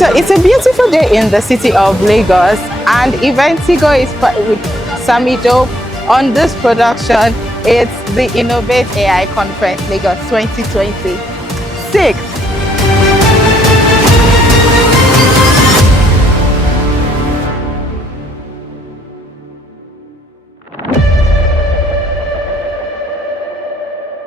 So it's a beautiful day in the city of Lagos, and Eventigo is with Samido on this production. It's the Innovate AI Conference Lagos 2026.